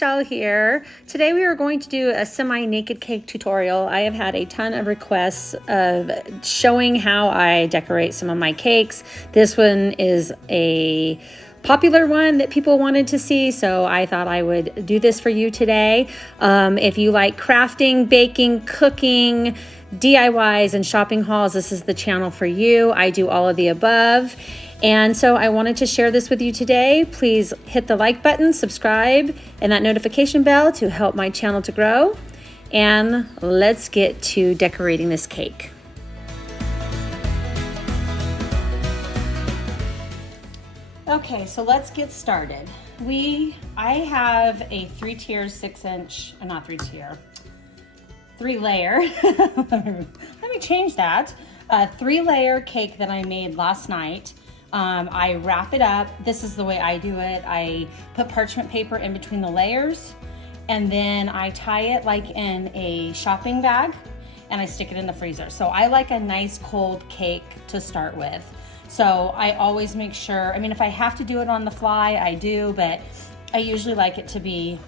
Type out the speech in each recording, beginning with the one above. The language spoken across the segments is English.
Michelle here. Today we are going to do a semi-naked cake tutorial. I have had a ton of requests of showing how I decorate some of my cakes. This one is a popular one that people wanted to see, so I thought I would do this for you today. If you like crafting, baking, cooking, DIYs, and shopping hauls, this is the channel for you. I do all of the above. And so I wanted to share this with you today. Please hit the like button, subscribe, and that notification bell to help my channel to grow. And let's get to decorating this cake. Okay, so let's get started. I have a 3-layer, let me change that. A 3-layer cake that I made last night. I wrap it up. This is the way I do it. I put parchment paper in between the layers, and then I tie it like in a shopping bag, and I stick it in the freezer. So I like a nice cold cake to start with. So I always make sure, I mean, if I have to do it on the fly, I do, but I usually like it to be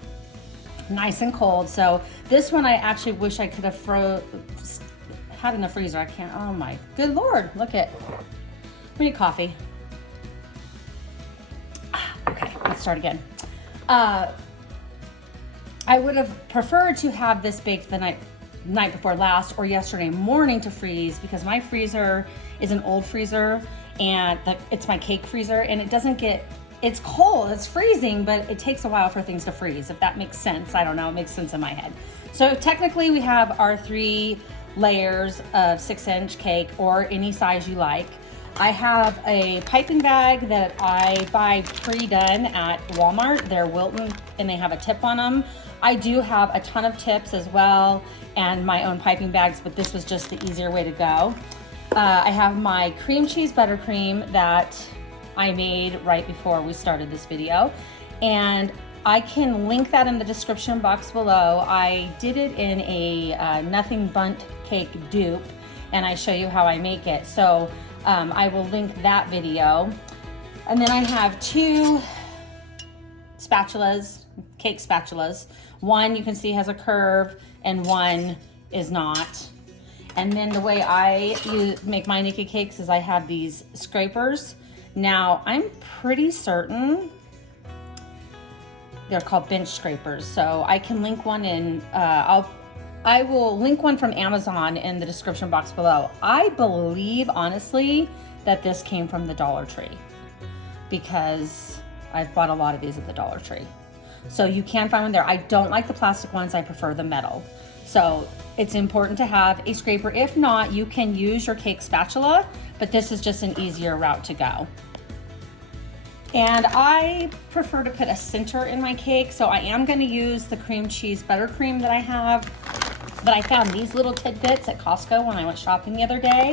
nice and cold. So this one I actually wish I could have had in the freezer. I can't, oh my good Lord, look at, we need coffee. Okay, let's start again. I would have preferred to have this baked the night before last or yesterday morning to freeze, because my freezer is an old freezer and it's my cake freezer, and it doesn't get, it's cold, it's freezing, but it takes a while for things to freeze, if that makes sense. I don't know, it makes sense in my head. So technically we have our 3 layers of 6-inch cake, or any size you like. I have a piping bag that I buy pre-done at Walmart. They're Wilton and they have a tip on them. I do have a ton of tips as well and my own piping bags, but this was just the easier way to go. I have my cream cheese buttercream that I made right before we started this video, and I can link that in the description box below. I did it in a nothing bundt cake dupe, and I show you how I make it. So I will link that video. And then I have 2 spatulas, cake spatulas. One you can see has a curve and one is not. And then the way I make my naked cakes is I have these scrapers. Now I'm pretty certain they're called bench scrapers. So I can link one in, I will link one from Amazon in the description box below. I believe, honestly, that this came from the Dollar Tree, because I've bought a lot of these at the Dollar Tree. So you can find one there. I don't like the plastic ones, I prefer the metal. So it's important to have a scraper. If not, you can use your cake spatula, but this is just an easier route to go. And I prefer to put a center in my cake, so I am gonna use the cream cheese buttercream that I have. But I found these little tidbits at Costco when I went shopping the other day.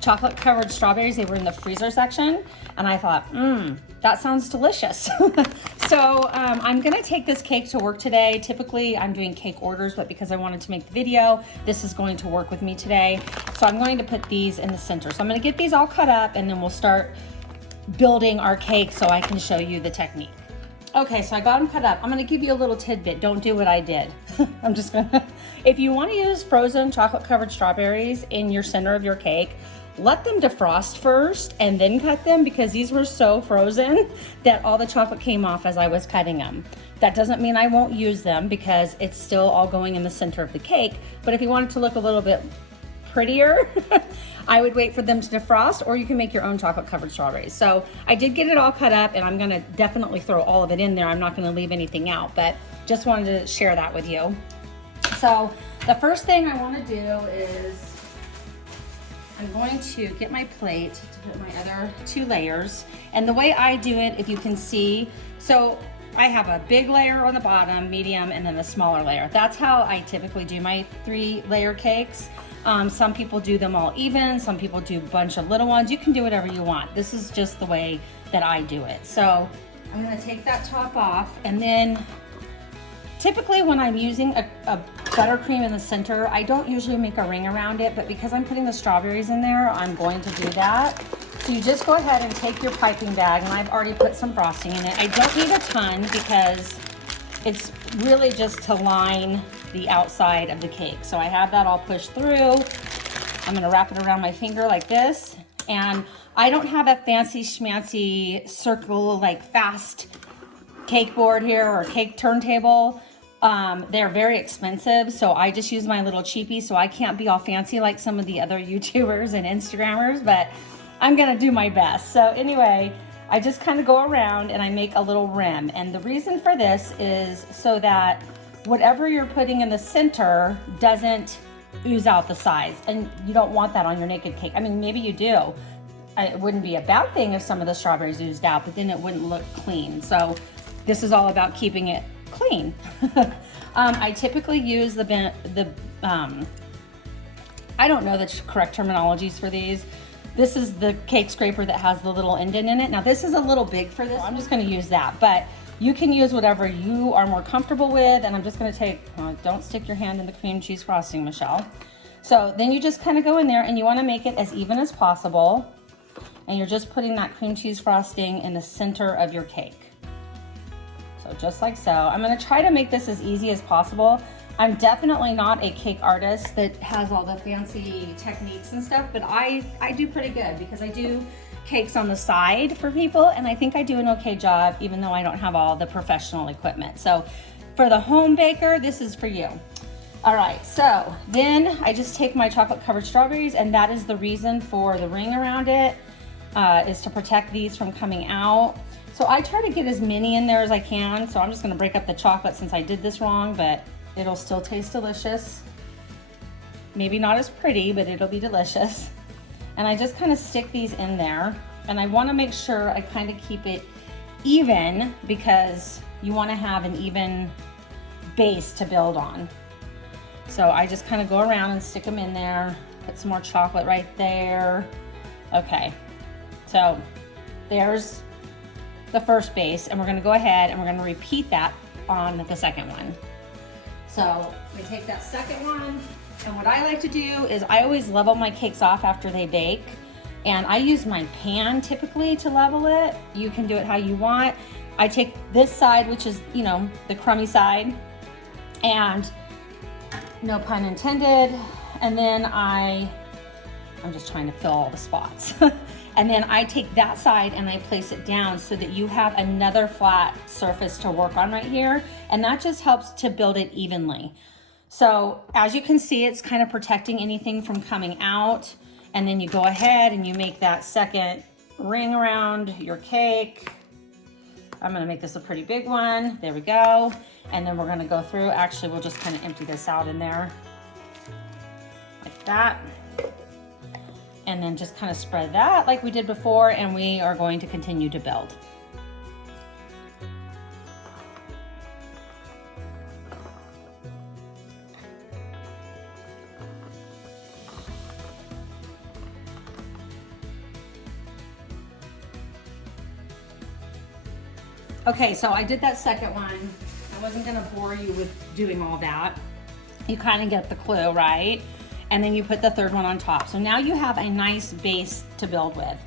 Chocolate covered strawberries, they were in the freezer section. And I thought, that sounds delicious. So I'm gonna take this cake to work today. Typically I'm doing cake orders, but because I wanted to make the video, this is going to work with me today. So I'm going to put these in the center. So I'm gonna get these all cut up, and then we'll start building our cake so I can show you the technique. Okay, so I got them cut up. I'm gonna give you a little tidbit. Don't do what I did. I'm just gonna, if you wanna use frozen chocolate covered strawberries in your center of your cake, let them defrost first and then cut them, because these were so frozen that all the chocolate came off as I was cutting them. That doesn't mean I won't use them, because it's still all going in the center of the cake. But if you want it to look a little bit prettier, I would wait for them to defrost, or you can make your own chocolate covered strawberries. So I did get it all cut up, and I'm gonna definitely throw all of it in there. I'm not gonna leave anything out, but just wanted to share that with you. So the first thing I wanna do is I'm going to get my plate to put my other 2 layers. And the way I do it, if you can see, so I have a big layer on the bottom, medium, and then a smaller layer. That's how I typically do my 3-layer cakes. Some people do them all even, some people do a bunch of little ones. You can do whatever you want. This is just the way that I do it. So I'm gonna take that top off, and then typically when I'm using a buttercream in the center, I don't usually make a ring around it, but because I'm putting the strawberries in there, I'm going to do that. So you just go ahead and take your piping bag, and I've already put some frosting in it. I don't need a ton because it's really just to line the outside of the cake. So I have that all pushed through. I'm gonna wrap it around my finger like this. And I don't have a fancy schmancy circle, like fast cake board here or cake turntable. They're very expensive, so I just use my little cheapie, so I can't be all fancy like some of the other YouTubers and Instagrammers, but I'm gonna do my best. So anyway, I just kind of go around and I make a little rim. And the reason for this is so that whatever you're putting in the center doesn't ooze out the sides. And you don't want that on your naked cake. I mean, maybe you do. It wouldn't be a bad thing if some of the strawberries oozed out, but then it wouldn't look clean. So this is all about keeping it clean. I typically use the I don't know the correct terminologies for these. This is the cake scraper that has the little indent in it. Now this is a little big for this. I'm just gonna use that, but you can use whatever you are more comfortable with. And I'm just gonna take, don't stick your hand in the cream cheese frosting, Michelle. So then you just kind of go in there and you wanna make it as even as possible. And you're just putting that cream cheese frosting in the center of your cake. So just like so. I'm gonna try to make this as easy as possible. I'm definitely not a cake artist that has all the fancy techniques and stuff, but I do pretty good because I do cakes on the side for people, and I think I do an okay job even though I don't have all the professional equipment. So for the home baker, this is for you. All right, so then I just take my chocolate covered strawberries, and that is the reason for the ring around it, is to protect these from coming out. So I try to get as many in there as I can. So I'm just gonna break up the chocolate since I did this wrong, but it'll still taste delicious. Maybe not as pretty, but it'll be delicious. And I just kind of stick these in there. And I wanna make sure I kind of keep it even because you wanna have an even base to build on. So I just kind of go around and stick them in there, put some more chocolate right there. Okay, so there's the first base, and we're gonna go ahead and we're gonna repeat that on the second one. So we take that second one, and what I like to do is I always level my cakes off after they bake, and I use my pan typically to level it. You can do it how you want. I take this side, which is, you know, the crummy side, and no pun intended, and then I'm just trying to fill all the spots. And then I take that side and I place it down so that you have another flat surface to work on right here. And that just helps to build it evenly. So as you can see, it's kind of protecting anything from coming out. And then you go ahead and you make that second ring around your cake. I'm gonna make this a pretty big one. There we go. And then we're gonna go through, actually, we'll just kind of empty this out in there like that. And then just kind of spread that like we did before, and we are going to continue to build. Okay, so I did that second one. I wasn't gonna bore you with doing all that. You kind of get the clue, right? And then you put the third one on top. So now you have a nice base to build with.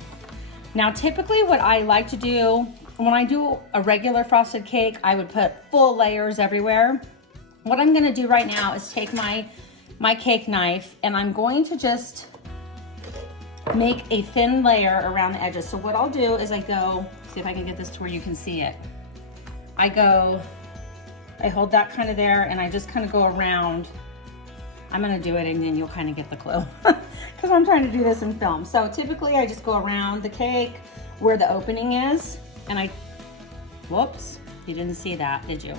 Now, typically what I like to do, when I do a regular frosted cake, I would put full layers everywhere. What I'm gonna do right now is take my cake knife, and I'm going to just make a thin layer around the edges. So what I'll do is I go, see if I can get this to where you can see it. I hold that kind of there, and I just kind of go around. I'm gonna do it and then you'll kind of get the clue because I'm trying to do this in film. So typically I just go around the cake where the opening is, and whoops, you didn't see that, did you?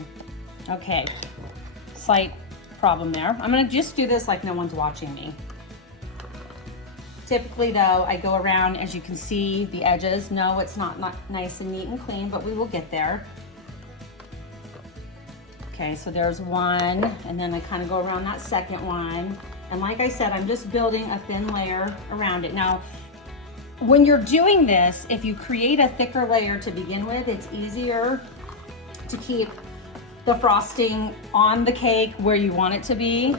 Okay, slight problem there. I'm gonna just do this like no one's watching me. Typically though, I go around, as you can see, the edges. No, it's not nice and neat and clean, but we will get there. Okay, so there's one, and then I kind of go around that second one. And like I said, I'm just building a thin layer around it. Now, when you're doing this, if you create a thicker layer to begin with, it's easier to keep the frosting on the cake where you want it to be.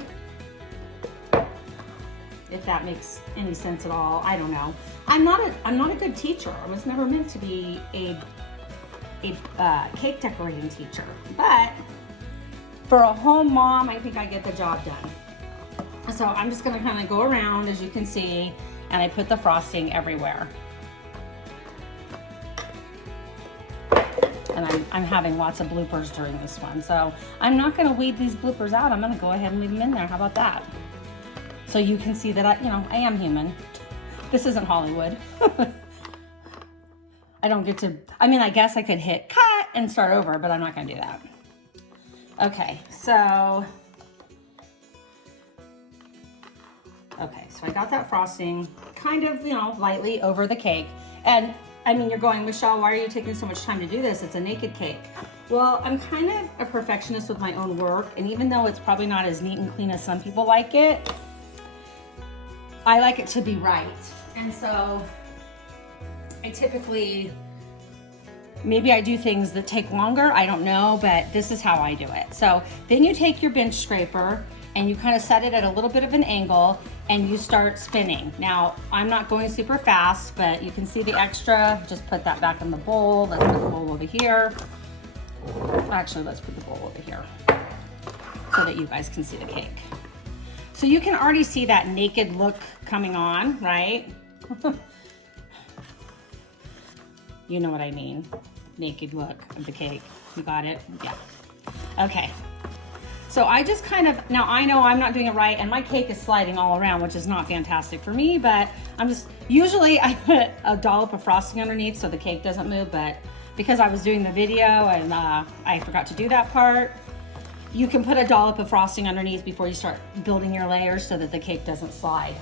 If that makes any sense at all, I don't know. I'm not a good teacher. I was never meant to be a cake decorating teacher, but for a home mom, I think I get the job done. So I'm just gonna kind of go around, as you can see, and I put the frosting everywhere. And I'm having lots of bloopers during this one. So I'm not gonna weed these bloopers out. I'm gonna go ahead and leave them in there. How about that? So you can see that I am human. This isn't Hollywood. I don't get to, I guess I could hit cut and start over, but I'm not gonna do that. Okay, so I got that frosting kind of, lightly over the cake. And you're going, Michelle, why are you taking so much time to do this? It's a naked cake. Well, I'm kind of a perfectionist with my own work. And even though it's probably not as neat and clean as some people like it, I like it to be right. And so I typically, maybe I do things that take longer, I don't know, but this is how I do it. So then you take your bench scraper and you kind of set it at a little bit of an angle and you start spinning. Now, I'm not going super fast, but you can see the extra. Just put that back in the bowl. Let's put the bowl over here. Actually, let's put the bowl over here so that you guys can see the cake. So you can already see that naked look coming on, right? You know what I mean. Naked look of the cake. You got it? Yeah. Okay. So I just kind of, now I know I'm not doing it right and my cake is sliding all around, which is not fantastic for me, but usually I put a dollop of frosting underneath so the cake doesn't move, but because I was doing the video and I forgot to do that part, you can put a dollop of frosting underneath before you start building your layers so that the cake doesn't slide.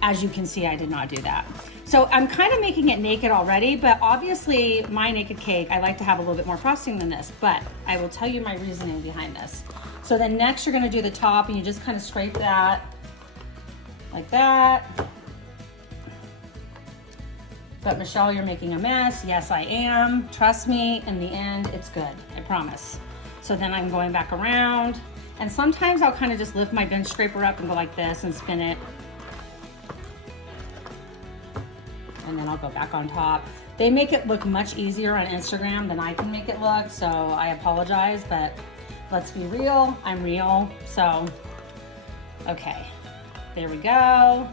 As you can see, I did not do that. So I'm kind of making it naked already, but obviously my naked cake, I like to have a little bit more frosting than this, but I will tell you my reasoning behind this. So then next you're gonna do the top and you just kind of scrape that like that. But Michelle, you're making a mess. Yes, I am. Trust me, in the end, it's good, I promise. So then I'm going back around and sometimes I'll kind of just lift my bench scraper up and go like this and spin it. And then I'll go back on top. They make it look much easier on Instagram than I can make it look, so I apologize, but let's be real, I'm real. So, okay, there we go.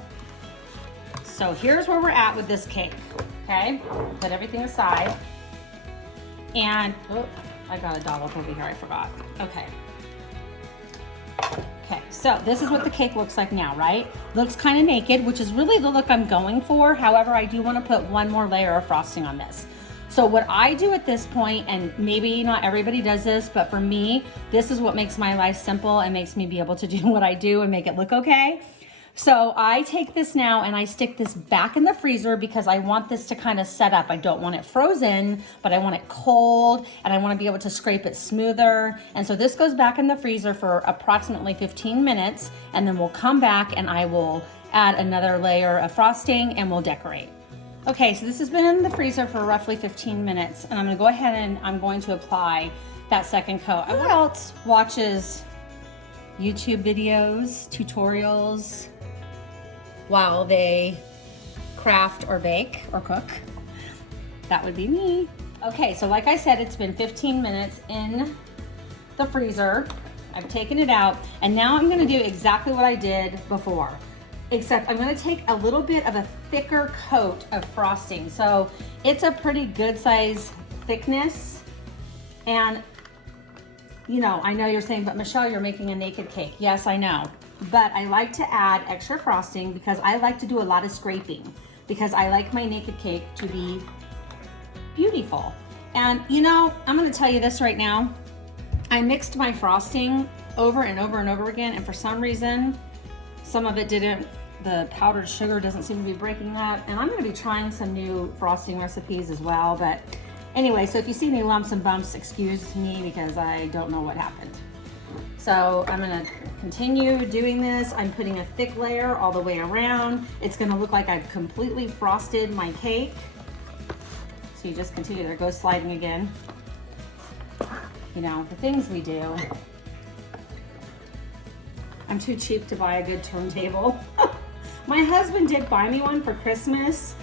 So here's where we're at with this cake, okay? Put everything aside. And, oh, I got a dollop over here, I forgot. Okay. Okay, so this is what the cake looks like now, right? Looks kind of naked, which is really the look I'm going for. However, I do want to put one more layer of frosting on this. So what I do at this point, and maybe not everybody does this, but for me, this is what makes my life simple and makes me be able to do what I do and make it look okay. So I take this now and I stick this back in the freezer because I want this to kind of set up. I don't want it frozen, but I want it cold and I want to be able to scrape it smoother. And so this goes back in the freezer for approximately 15 minutes and then we'll come back and I will add another layer of frosting and we'll decorate. Okay, so this has been in the freezer for roughly 15 minutes and I'm gonna go ahead and I'm going to apply that second coat. Who else watches YouTube videos, tutorials, while they craft or bake or cook? That would be me. Okay, so like I said, it's been 15 minutes in the freezer. I've taken it out, and now I'm gonna do exactly what I did before, except I'm gonna take a little bit of a thicker coat of frosting. So it's a pretty good size thickness, and I know you're saying, but Michelle, you're making a naked cake. Yes, I know. But I like to add extra frosting because I like to do a lot of scraping because I like my naked cake to be beautiful. And I'm gonna tell you this right now. I mixed my frosting over and over and over again, and for some reason, some of it didn't, the powdered sugar doesn't seem to be breaking up. And I'm gonna be trying some new frosting recipes as well. But anyway, so if you see any lumps and bumps, excuse me because I don't know what happened. So I'm gonna continue doing this. I'm putting a thick layer all the way around. It's gonna look like I've completely frosted my cake. So you just continue, there goes sliding again. The things we do. I'm too cheap to buy a good turntable. My husband did buy me one for Christmas.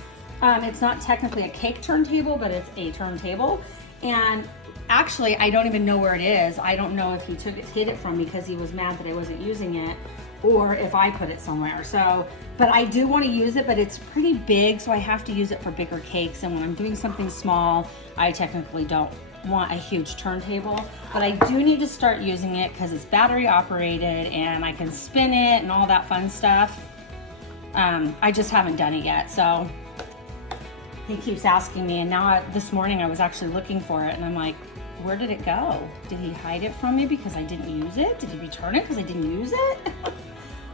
It's not technically a cake turntable, but it's a turntable. And actually, I don't even know where it is. I don't know if he hid it from me because he was mad that I wasn't using it, or if I put it somewhere. So, but I do want to use it, but it's pretty big, so I have to use it for bigger cakes. And when I'm doing something small, I technically don't want a huge turntable, but I do need to start using it because it's battery operated and I can spin it and all that fun stuff. I just haven't done it yet, so he keeps asking me, and now this morning I was actually looking for it, and I'm like, where did it go? Did he hide it from me because I didn't use it? Did he return it because I didn't use it?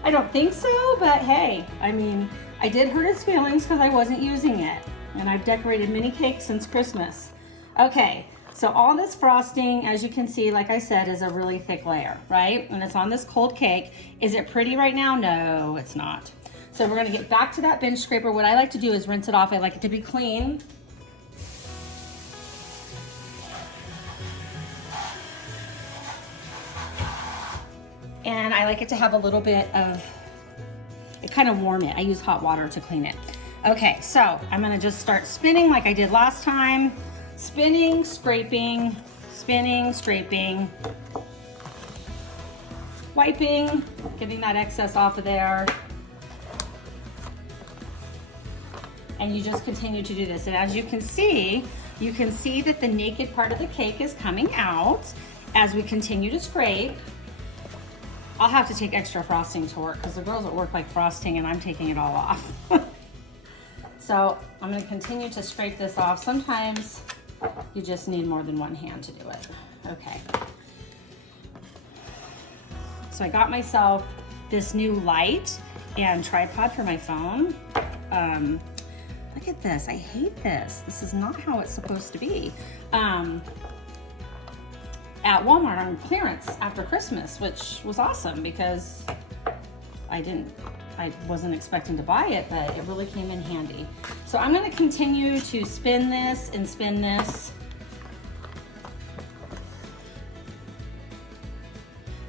I don't think so, but hey, I mean, I did hurt his feelings because I wasn't using it, and I've decorated mini cakes since Christmas. Okay, so all this frosting, as you can see, like I said, is a really thick layer, right? And it's on this cold cake. Is it pretty right now? No, it's not. So we're gonna get back to that bench scraper. What I like to do is rinse it off. I like it to be clean. And I like it to have a little bit of, it kind of warm it. I use hot water to clean it. Okay, so I'm gonna just start spinning like I did last time. Spinning, scraping, spinning, scraping, wiping, getting that excess off of there. And you just continue to do this. And as you can see that the naked part of the cake is coming out as we continue to scrape. I'll have to take extra frosting to work because the girls at work like frosting and I'm taking it all off. So I'm gonna continue to scrape this off. Sometimes you just need more than one hand to do it. Okay. So I got myself this new light and tripod for my phone. Look at this, I hate this. This is not how it's supposed to be. At Walmart on clearance after Christmas, which was awesome because I wasn't expecting to buy it, but it really came in handy. So I'm gonna continue to spin this and spin this.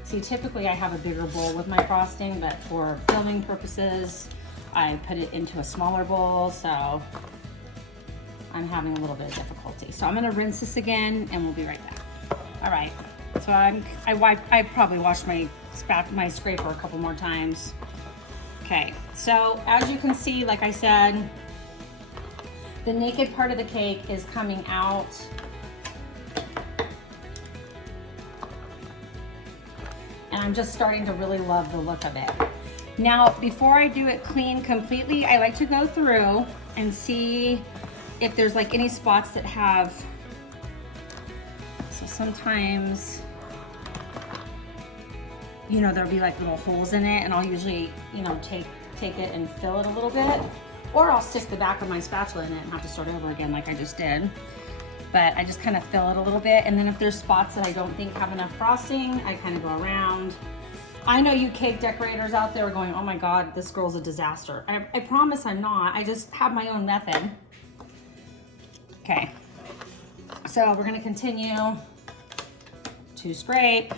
See, typically I have a bigger bowl with my frosting, but for filming purposes, I put it into a smaller bowl, so I'm having a little bit of difficulty. So I'm gonna rinse this again and we'll be right back. All right, so I probably washed my scraper a couple more times. Okay, so as you can see, like I said, the naked part of the cake is coming out. And I'm just starting to really love the look of it. Now, before I do it clean completely, I like to go through and see if there's like any spots that have, so sometimes, you know, there'll be like little holes in it and I'll usually, you know, take it and fill it a little bit, or I'll stick the back of my spatula in it and have to start over again like I just did. But I just kind of fill it a little bit, and then if there's spots that I don't think have enough frosting, I kind of go around. I know you cake decorators out there are going, oh my God, this girl's a disaster. I promise I'm not. I just have my own method. Okay, so we're gonna continue to scrape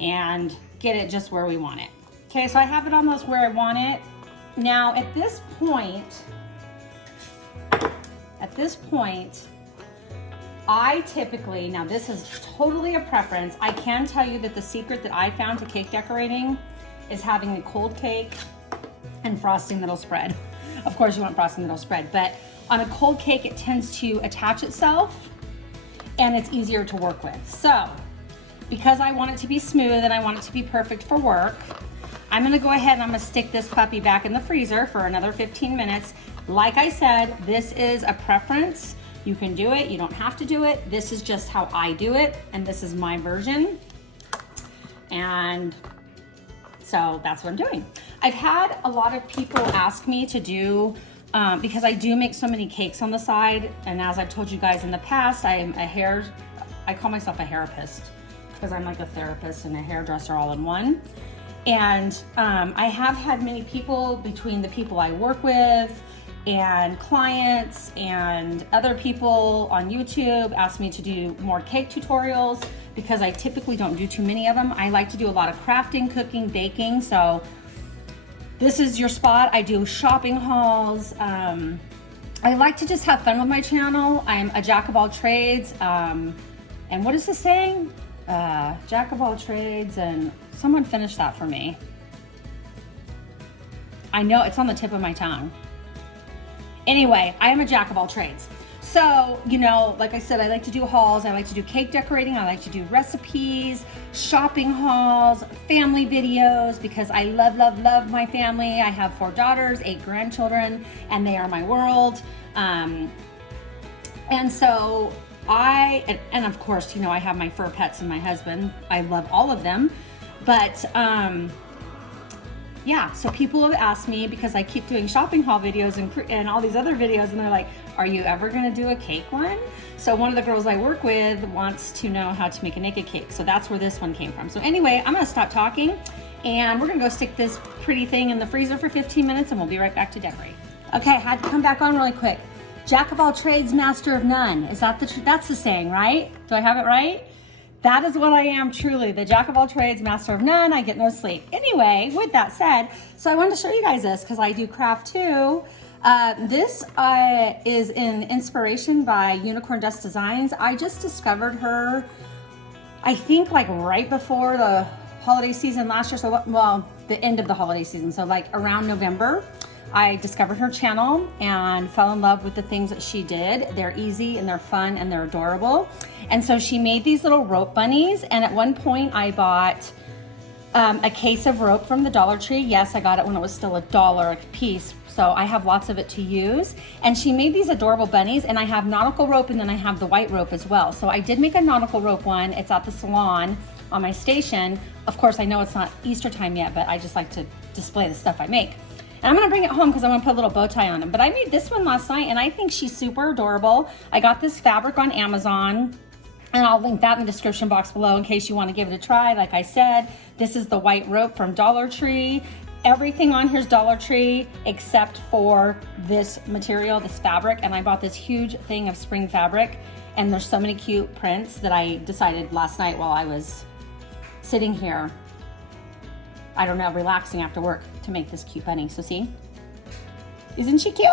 and get it just where we want it. Okay, so I have it almost where I want it. Now at this point, I typically, now this is totally a preference, I can tell you that the secret that I found to cake decorating is having a cold cake and frosting that'll spread. Of course you want frosting that'll spread, but on a cold cake it tends to attach itself and it's easier to work with. So, because I want it to be smooth and I want it to be perfect for work, I'm gonna go ahead and I'm gonna stick this puppy back in the freezer for another 15 minutes. Like I said, this is a preference. You can do it, you don't have to do it. This is just how I do it, and this is my version. And so that's what I'm doing. I've had a lot of people ask me to do, because I do make so many cakes on the side, and as I've told you guys in the past, I call myself a hairapist, because I'm like a therapist and a hairdresser all in one. And I have had many people, between the people I work with, and clients and other people on YouTube ask me to do more cake tutorials because I typically don't do too many of them. I like to do a lot of crafting, cooking, baking. So this is your spot. I do shopping hauls. I like to just have fun with my channel. I'm a jack of all trades. And what is this saying? Jack of all trades, and someone finished that for me. I know it's on the tip of my tongue. Anyway, I am a jack of all trades. So, you know, like I said, I like to do hauls. I like to do cake decorating. I like to do recipes, shopping hauls, family videos, because I love, love, love my family. I have 4 daughters, 8 grandchildren, and they are my world. And so and of course, you know, I have my fur pets and my husband. I love all of them. But, yeah, so people have asked me, because I keep doing shopping haul videos and all these other videos, and they're like, are you ever gonna do a cake one? So one of the girls I work with wants to know how to make a naked cake. So that's where this one came from. So anyway, I'm gonna stop talking, and we're gonna go stick this pretty thing in the freezer for 15 minutes, and we'll be right back to decorate. Okay, I had to come back on really quick. Jack of all trades, master of none. Is that that's the saying, right? Do I have it right? That is what I am, truly, the jack of all trades, master of none. I get no sleep. Anyway, with that said, so I wanted to show you guys this because I do craft too. This is in inspiration by Unicorn Dust Designs. I just discovered her, I think like right before the holiday season last year. So, well, the end of the holiday season. So like around November. I discovered her channel and fell in love with the things that she did. They're easy and they're fun and they're adorable. And so she made these little rope bunnies. And at one point I bought a case of rope from the Dollar Tree. Yes, I got it when it was still $1 a piece. So I have lots of it to use. And she made these adorable bunnies, and I have nautical rope, and then I have the white rope as well. So I did make a nautical rope one. It's at the salon on my station. Of course, I know it's not Easter time yet, but I just like to display the stuff I make. And I'm gonna bring it home because I'm gonna put a little bow tie on them. But I made this one last night, and I think she's super adorable. I got this fabric on Amazon, and I'll link that in the description box below in case you wanna give it a try. Like I said, this is the white rope from Dollar Tree. Everything on here is Dollar Tree except for this material, this fabric. And I bought this huge thing of spring fabric, and there's so many cute prints that I decided last night while I was sitting here, I don't know, relaxing after work, to make this cute bunny. So see, isn't she cute?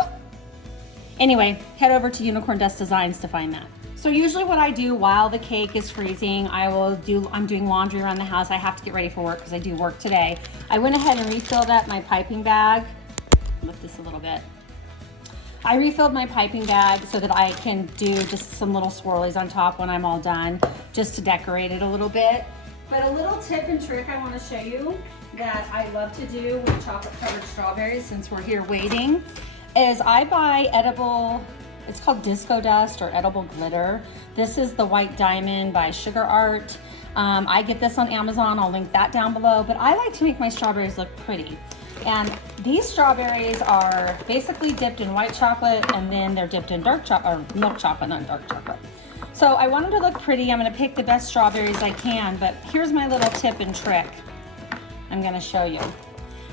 Anyway, head over to Unicorn Dust Designs to find that. So usually what I do while the cake is freezing, I'm doing laundry around the house. I have to get ready for work because I do work today. I went ahead and refilled up my piping bag. Lift this a little bit. I refilled my piping bag so that I can do just some little swirlies on top when I'm all done, just to decorate it a little bit. But a little tip and trick I want to show you that I love to do with chocolate covered strawberries, since we're here waiting, is I buy edible, it's called disco dust or edible glitter. This is the white diamond by Sugar Art. I get this on Amazon. I'll link that down below, but I like to make my strawberries look pretty. And these strawberries are basically dipped in white chocolate, and then they're dipped in dark chocolate, or milk chocolate, not dark chocolate. So I want them to look pretty. I'm gonna pick the best strawberries I can, but here's my little tip and trick I'm gonna show you.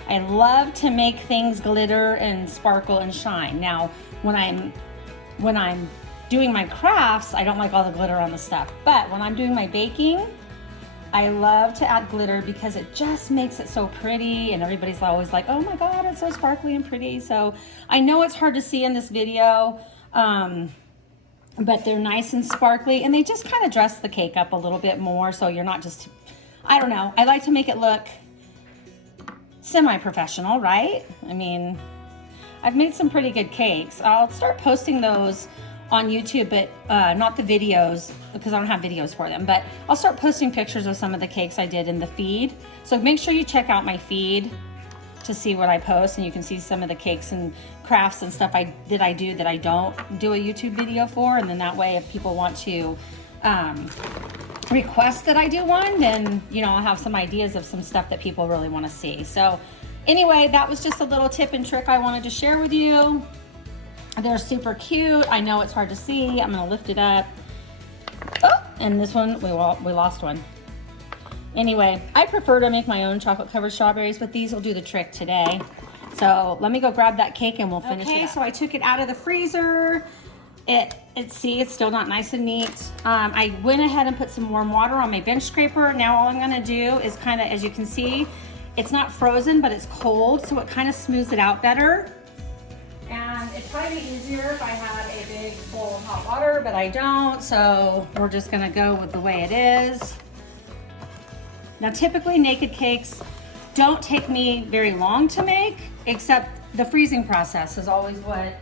I love to make things glitter and sparkle and shine. Now, when I'm doing my crafts, I don't like all the glitter on the stuff, but when I'm doing my baking, I love to add glitter because it just makes it so pretty, and everybody's always like, oh my God, it's so sparkly and pretty. So I know it's hard to see in this video, but they're nice and sparkly, and they just kind of dress the cake up a little bit more, so you're not just, I don't know, I like to make it look semi-professional, right? I mean, I've made some pretty good cakes. I'll start posting those on YouTube, but not the videos, because I don't have videos for them, but I'll start posting pictures of some of the cakes I did in the feed. So make sure you check out my feed to see what I post, and you can see some of the cakes and crafts and stuff I do that I don't do a YouTube video for. And then that way, if people want to request that I do one, then, you know, I'll have some ideas of some stuff that people really want to see. So anyway, that was just a little tip and trick I wanted to share with you. They're super cute. I know it's hard to see. I'm gonna lift it up. Oh, and this one, we lost one. Anyway, I prefer to make my own chocolate covered strawberries, but these will do the trick today. So let me go grab that cake and we'll finish it up. Okay, so I took it out of the freezer. See, it's still not nice and neat. I went ahead and put some warm water on my bench scraper. Now all I'm gonna do is kind of, as you can see, it's not frozen, but it's cold, so it kind of smooths it out better. And It'd probably be easier if I had a big bowl of hot water, but I don't, so we're just gonna go with the way it is. Now, typically naked cakes don't take me very long to make, except the freezing process is always what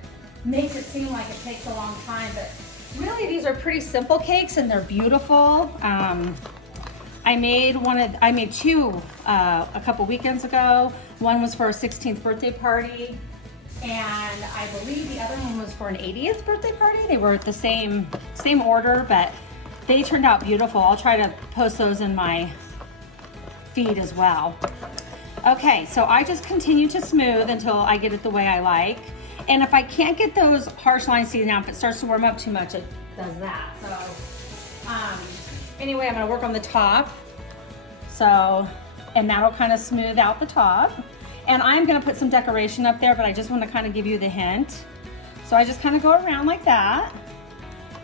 makes it seem like it takes a long time, but really these are pretty simple cakes and they're beautiful. I made two a couple weekends ago. One was for a 16th birthday party, and I believe the other one was for an 80th birthday party. They were the same order, but they turned out beautiful. I'll try to post those in my feed as well. Okay, so I just continue to smooth until I get it the way I like. And if I can't get those harsh lines, see now if it starts to warm up too much, it does that. So anyway, I'm gonna work on the top. So, and that'll kind of smooth out the top. And I'm gonna put some decoration up there, but I just wanna kind of give you the hint. So I just kind of go around like that,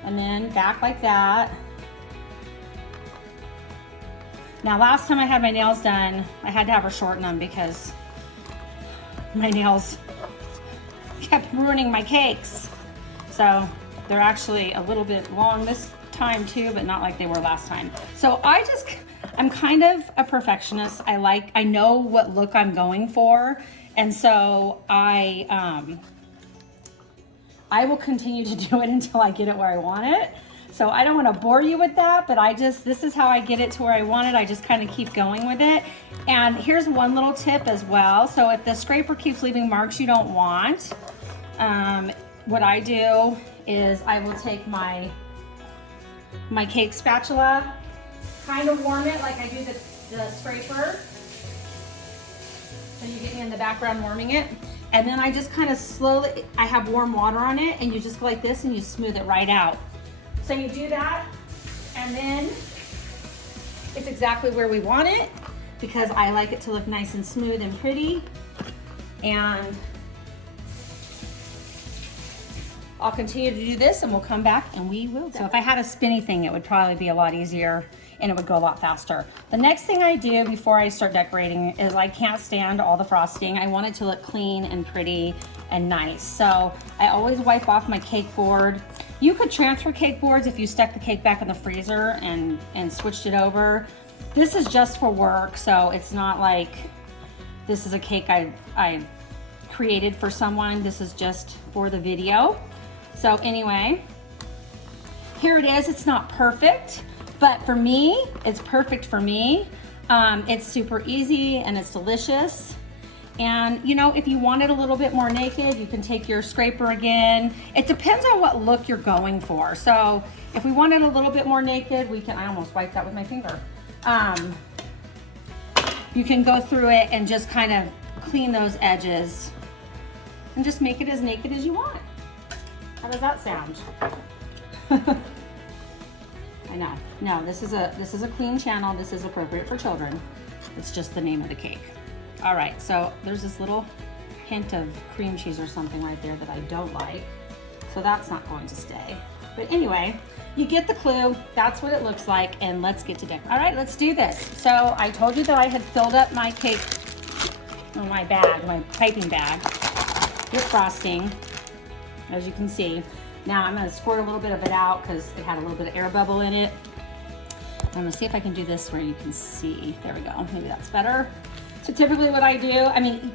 and then back like that. Now, last time I had my nails done, I had to have her shorten them because my nails kept ruining my cakes. So they're actually a little bit long this time too, but not like they were last time. So I'm kind of a perfectionist. I know what look I'm going for. And so I will continue to do it until I get it where I want it. So I don't want to bore you with that, but this is how I get it to where I want it. I just kind of keep going with it. And here's one little tip as well. So if the scraper keeps leaving marks you don't want, what I do is I will take my cake spatula, kind of warm it like I do the scraper. So you get me in the background warming it. And then I just kind of slowly, I have warm water on it, and you just go like this and you smooth it right out. So you do that, and then it's exactly where we want it because I like it to look nice and smooth and pretty. And I'll continue to do this and we'll come back and we will. So if I had a spinny thing, it would probably be a lot easier and it would go a lot faster. The next thing I do before I start decorating is I can't stand all the frosting. I want it to look clean and pretty and nice. So I always wipe off my cake board. You could transfer cake boards if you stuck the cake back in the freezer and switched it over. This is just for work, so it's not like this is a cake I created for someone. This is just for the video. So anyway, here it is. It's not perfect, but for me, it's perfect for me. It's super easy and it's delicious. And you know, if you want it a little bit more naked, you can take your scraper again. It depends on what look you're going for. So if we want it a little bit more naked, I almost wiped that with my finger. You can go through it and just kind of clean those edges and just make it as naked as you want. How does that sound? I know. No, this is a clean channel. This is appropriate for children. It's just the name of the cake. All right, so there's this little hint of cream cheese or something right there that I don't like. So that's not going to stay. But anyway, you get the clue. That's what it looks like, and let's get to decorating. All right, let's do this. So I told you that I had filled up my cake, or my bag, my piping bag with frosting, as you can see. Now I'm gonna squirt a little bit of it out because it had a little bit of air bubble in it. I'm gonna see if I can do this where you can see. There we go, maybe that's better. So typically what I do,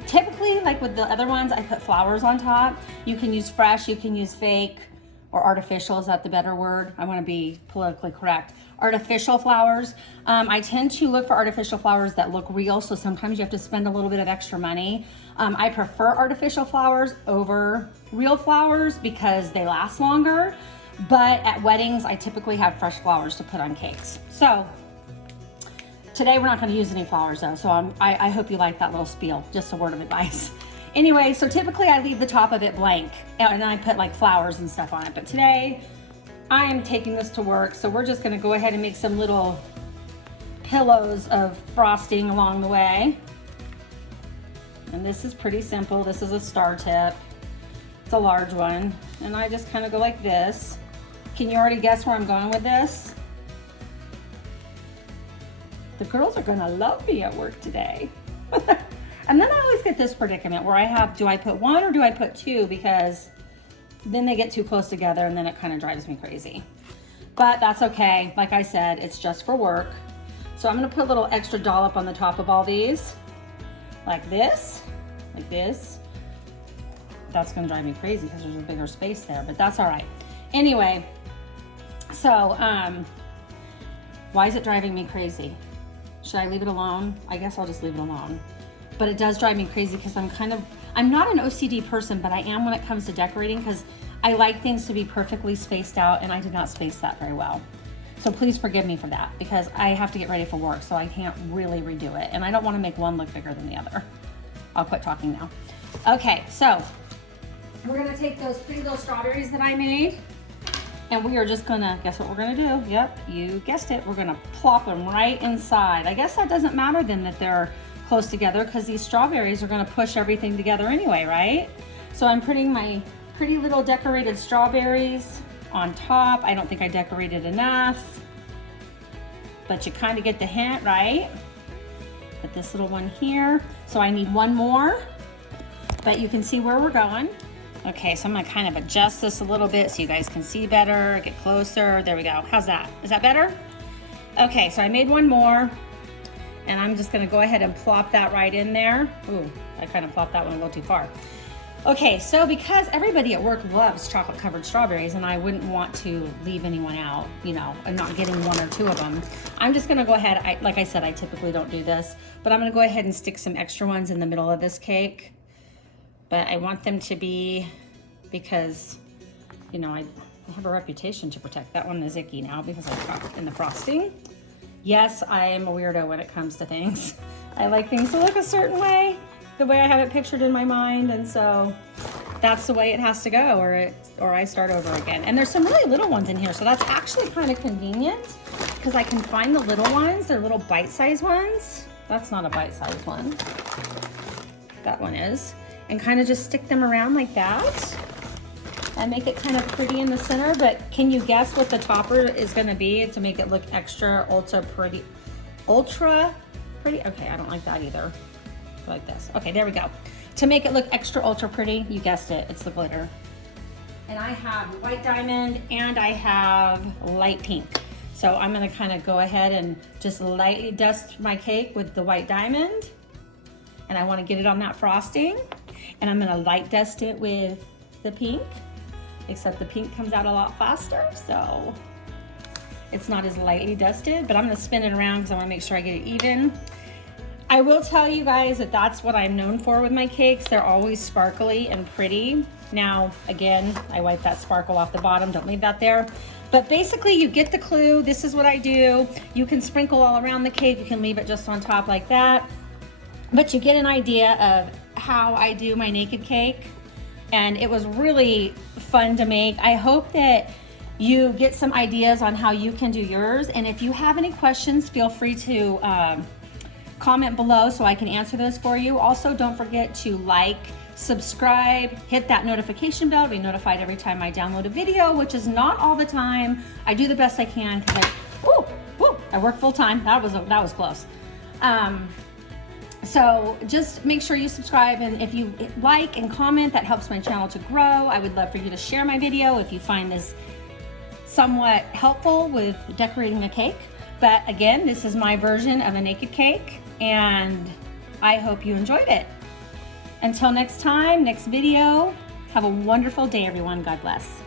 typically like with the other ones, I put flowers on top. You can use fresh, you can use fake, or artificial, is that the better word? I wanna be politically correct. Artificial flowers. I tend to look for artificial flowers that look real, so sometimes you have to spend a little bit of extra money. I prefer artificial flowers over real flowers because they last longer, but at weddings, I typically have fresh flowers to put on cakes. So today we're not gonna use any flowers though, so I hope you like that little spiel, just a word of advice. Anyway, so typically I leave the top of it blank and then I put like flowers and stuff on it, but today I am taking this to work, so we're just gonna go ahead and make some little pillows of frosting along the way. And this is pretty simple. This is a star tip. It's a large one. And I just kind of go like this. Can you already guess where I'm going with this? The girls are gonna love me at work today. And then I always get this predicament where do I put one or do I put two? Because then they get too close together and then it kind of drives me crazy. But that's okay. Like I said, it's just for work. So I'm gonna put a little extra dollop on the top of all these, like this, like this. That's gonna drive me crazy because there's a bigger space there, but that's all right. Anyway, so why is it driving me crazy? Should I leave it alone? I guess I'll just leave it alone. But it does drive me crazy because I'm not an OCD person, but I am when it comes to decorating because I like things to be perfectly spaced out, and I did not space that very well. So please forgive me for that because I have to get ready for work, so I can't really redo it. And I don't want to make one look bigger than the other. I'll quit talking now. Okay, so we're gonna take those pretty little strawberries that I made, and we are just gonna, guess what we're gonna do? Yep, you guessed it. We're gonna plop them right inside. I guess that doesn't matter then that they're close together because these strawberries are gonna push everything together anyway, right? So I'm putting my pretty little decorated strawberries on top. I don't think I decorated enough, but you kind of get the hint, right? Put this little one here. So I need one more, but you can see where we're going. Okay, so I'm gonna kind of adjust this a little bit so you guys can see better, get closer. There we go. How's that? Is that better? Okay, so I made one more, and I'm just gonna go ahead and plop that right in there. Ooh, I kind of plopped that one a little too far. Okay, so because everybody at work loves chocolate covered strawberries and I wouldn't want to leave anyone out, you know, and not getting one or two of them, I'm just gonna go ahead, like I said, I typically don't do this, but I'm gonna go ahead and stick some extra ones in the middle of this cake. But I want them to be, because, you know, I have a reputation to protect. That one is icky now because I caught in the frosting. Yes, I am a weirdo when it comes to things. I like things to look a certain way, the way I have it pictured in my mind, and so that's the way it has to go, or I start over again. And there's some really little ones in here, so that's actually kind of convenient because I can find the little ones. They're little bite-sized ones. That's not a bite-sized one. That one is. And kind of just stick them around like that and make it kind of pretty in the center. But can you guess what the topper is going to be to make it look extra ultra pretty? Ultra pretty? Okay, I don't like that either. Like this. Okay, there we go. To make it look extra ultra pretty, you guessed it, it's the glitter. And I have white diamond and I have light pink. So I'm gonna kind of go ahead and just lightly dust my cake with the white diamond. And I wanna get it on that frosting. And I'm gonna light dust it with the pink, except the pink comes out a lot faster, so it's not as lightly dusted, but I'm gonna spin it around because I wanna make sure I get it even. I will tell you guys that that's what I'm known for with my cakes. They're always sparkly and pretty. Now, again, I wipe that sparkle off the bottom. Don't leave that there. But basically, you get the clue. This is what I do. You can sprinkle all around the cake. You can leave it just on top like that. But you get an idea of how I do my naked cake. And it was really fun to make. I hope that you get some ideas on how you can do yours. And if you have any questions, feel free to comment below so I can answer those for you. Also, don't forget to like, subscribe, hit that notification bell to be notified every time I download a video, which is not all the time. I do the best I can because I work full time. That was close. So just make sure you subscribe, and if you like and comment, that helps my channel to grow. I would love for you to share my video if you find this somewhat helpful with decorating a cake. But again, this is my version of a naked cake, and I hope you enjoyed it. Until next time, next video, have a wonderful day, everyone. God bless.